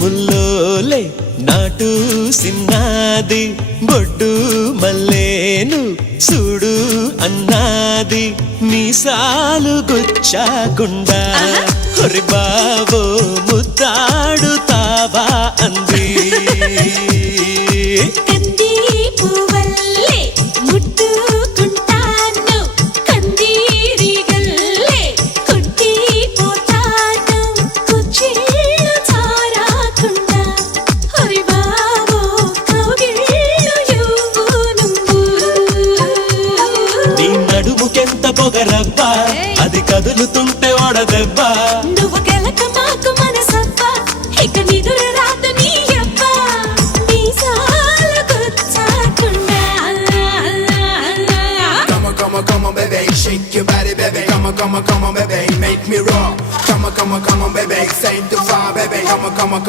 ముల్లోలే నాటు సిన్నాది బొడ్డు మల్లేను చూడు అన్నాది మీసాలు గుచ్చాకుండా హొరి బావో ముద్దాడుతావా అంది నడుముకెంత పొగరబ్బా అది కదులుతుంటే ఓడదెబ్బా నువ్వు గెలక మాకు మనసబ్బా ఇక నిదురు రాత నీ అబ్బా మీసాలు గుచ్చాకుండా Come on, baby, shake your body, baby. Come on, baby, make me rock. Come on, baby, say the fire, baby. Come on.